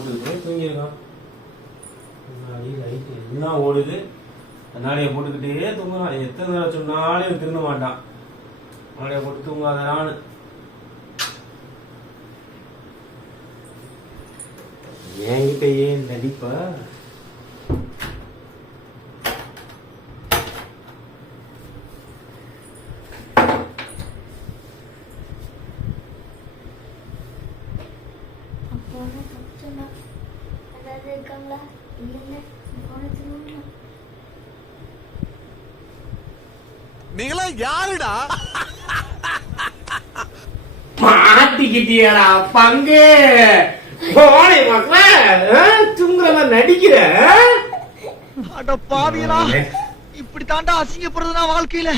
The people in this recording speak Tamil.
போட்டுக்கிட்டே தூங்கியிருக்கான். முன்னாடி லைட் எல்லாம் ஓடுது, கண்ணாடியை போட்டுக்கிட்டே தூங்குறான். எத்தனை தடவை சொன்னாலும் திருந்த மாட்டான். கண்ணாடியை போட்டு தூங்காதான்னு என்கிட்ட ஏன் நடிப்பா? நீங்களா யாருடா? மாட்டிக்கிட்டியடா பங்கு. போனே மக்கள் தூங்குற மாதிரி நடிக்கிற. அட பாவியலா, இப்படி தாண்டா அசிங்கப்படுறதுனா வாழ்க்கையில.